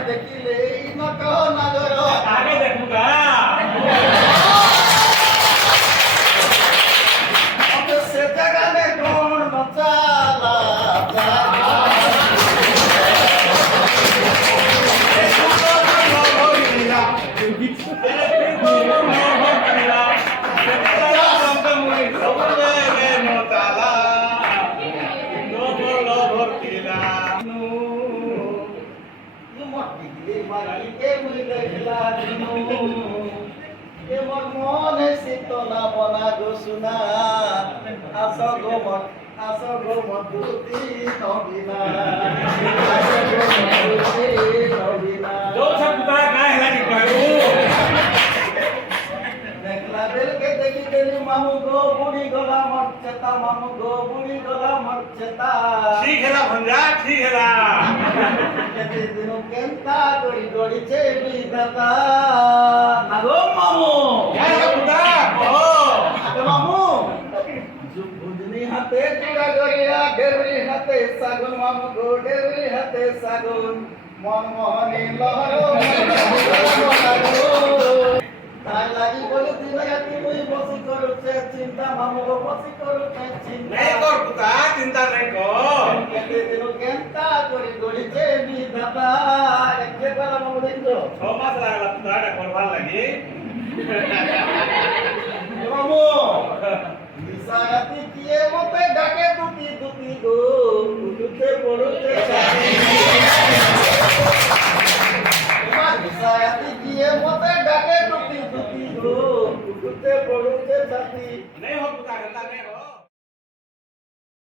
দেখিলে নক নগর আগে দেখুগা সে জায়গাতে কোন মচালা মনে শীতলা বনা গোসুনা আস গো মধুতি নবীনা দেখলা বেলকে দেখি দেলি মামু গো বুড়ি গলা মরচেতা মামু গো বুড়ি গলা মরচেতা ঠিক হেলা ভঞ্জা ঠিক হেলা কেতে দিন কেন্তা গড়ি গড়িছে বিধাতা আগো মামু মামু বুঝনি হাতে চূড়া গড়িয়া ডেবরি হাতে সাগুন মামু গো ডেবরি হাতে সাগুন মন মোহনী লহর তাই লাগি বলি দিন রাতি মুই বসি করুছে চিন্তা মামু গো বসি করুছে চিন্তা নাই কর পুতা চিন্তা নাই কর কেতে দিন কেন্তা গড়ি গড়িছে বিধাতা কে বলা মামু দেখো 6 মাস লাগলা পুতা এটা করবার লাগি মামু নিসারাতি কিয়ে মতে ডাকে দুটি দুটি গো উঠতে পড়তে চাই নিসারাতি কিয়ে মতে ডাকে দুটি দুটি গো উঠতে পড়তে চাই नहीं हो पुता गंदा नहीं हो